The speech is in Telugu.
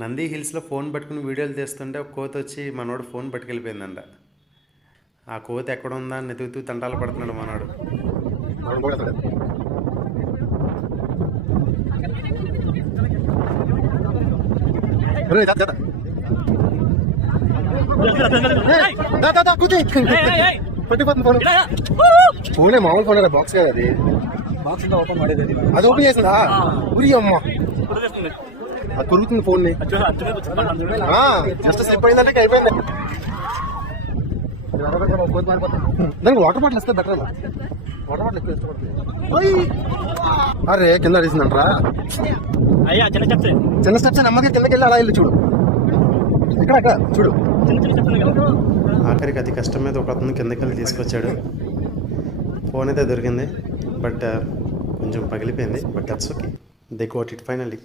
నంది హిల్స్లో ఫోన్ పట్టుకుని వీడియోలు తీస్తుంటే ఒక కోతి వచ్చి మనోడు ఫోన్ పట్టుకెళ్ళిపోయిందంట. ఆ కోతి ఎక్కడ ఉందా అని వెతుకుతూ తంటాలు పడుతున్నాడు మనోడు. ఫోనే మామూలు ఫోన్ బాక్స్ కదా అది. బాక్స్ ఓపెన్ పడేది అది ఓపెన్ చేసిందా? ఉరి అమ్మ అది కొరుకుతుంది ఫోన్ ని. జస్ట్ స్లిప్ అయిందంటే అయిపోయింది. దానికి వాటర్ బాటిల్ ఇస్తే బెటర్. వాటర్ బాటిల్ ఎక్కువ ఇష్టపడుతుంది. అరే కింద వేసిందంటరా. చిన్న స్టెప్స్ నమ్మకం కిందకి వెళ్ళి అలా వెళ్ళి చూడు. ఇక్కడ అక్కడ చూడు. ఆఖరికి అతి కష్టం మీద ఒక అతను కిందకి వెళ్ళి తీసుకొచ్చాడు. ఫోన్ అయితే దొరికింది, బట్ కొంచెం పగిలిపోయింది. But that's okay, they got it finally.